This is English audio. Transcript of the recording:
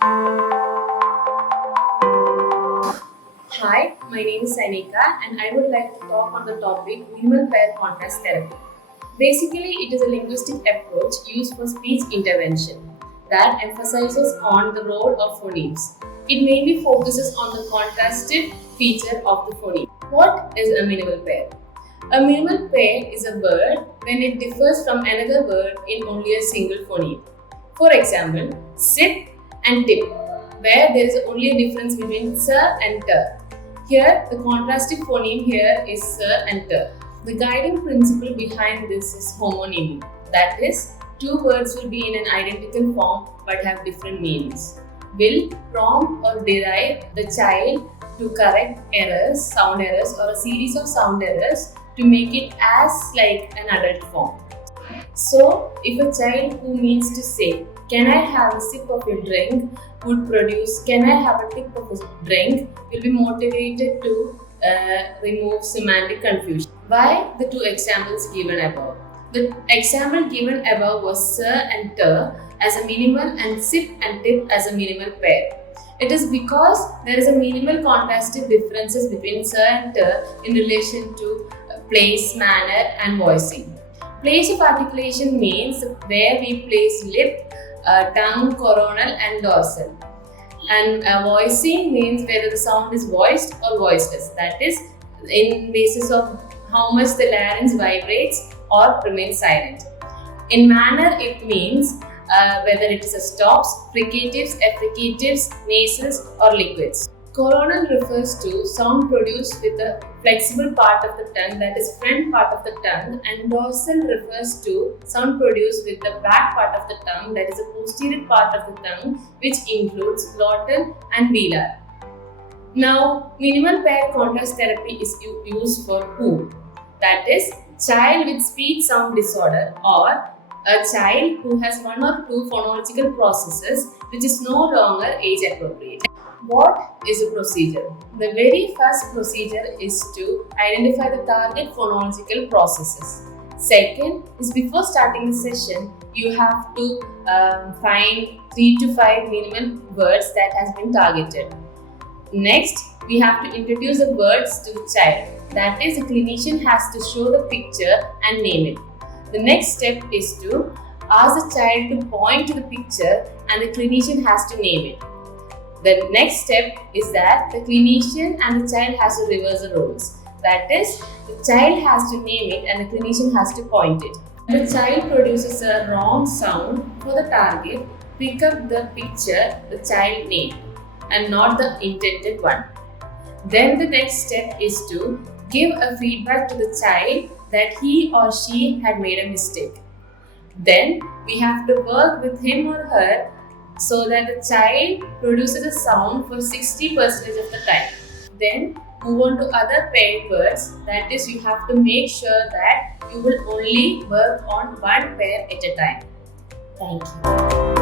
Hi, my name is Sainika and I would like to talk on the topic minimal pair contrast therapy. Basically, it is a linguistic approach used for speech intervention that emphasizes on the role of phonemes. It mainly focuses on the contrastive feature of the phoneme. What is a minimal pair? A minimal pair is a word when it differs from another word in only a single phoneme. For example, sip and tip, where there is only a difference between sir and ter. Here, the contrastive phoneme here is sir and ter. The guiding principle behind this is homonymy. That is, two words will be in an identical form but have different meanings. Will prompt or derive the child to correct errors, sound errors, or a series of sound errors to make it as like an adult form. So, if a child who means to say, "Can I have a sip of your drink?" would produce, "Can I have a sip of a drink?" will be motivated to remove semantic confusion. Why the two examples given above? The example given above was sir and ter as a minimal and sip and tip as a minimal pair. It is because there is a minimal contrastive differences between sir and ter in relation to place, manner, and voicing. Place of articulation means where we place lip, tongue, coronal, and dorsal. And voicing means whether the sound is voiced or voiceless. That is, in basis of how much the larynx vibrates or remains silent. In manner, it means whether it is a stops, fricatives, affricatives, nasals, or liquids. Coronal refers to sound produced with the flexible part of the tongue, that is front part of the tongue, and dorsal refers to sound produced with the back part of the tongue, that is the posterior part of the tongue, which includes glottal and velar. Now, minimal pair contrast therapy is used for who? That is, child with speech sound disorder or a child who has one or two phonological processes which is no longer age appropriate. What is a procedure? The very first procedure is to identify the target phonological processes. Second is before starting the session, you have to find 3 to 5 minimal words that has been targeted. Next, we have to introduce the words to the child. That is, the clinician has to show the picture and name it. The next step is to ask the child to point to the picture and the clinician has to name it. The next step is that the clinician and the child has to reverse the roles. That is, the child has to name it and the clinician has to point it. The child produces a wrong sound for the target, pick up the picture the child named and not the intended one. Then the next step is to give a feedback to the child that he or she had made a mistake. Then we have to work with him or her so that the child produces a sound for 60% of the time. Then move on to other paired words. That is, you have to make sure that you will only work on one pair at a time. Thank you.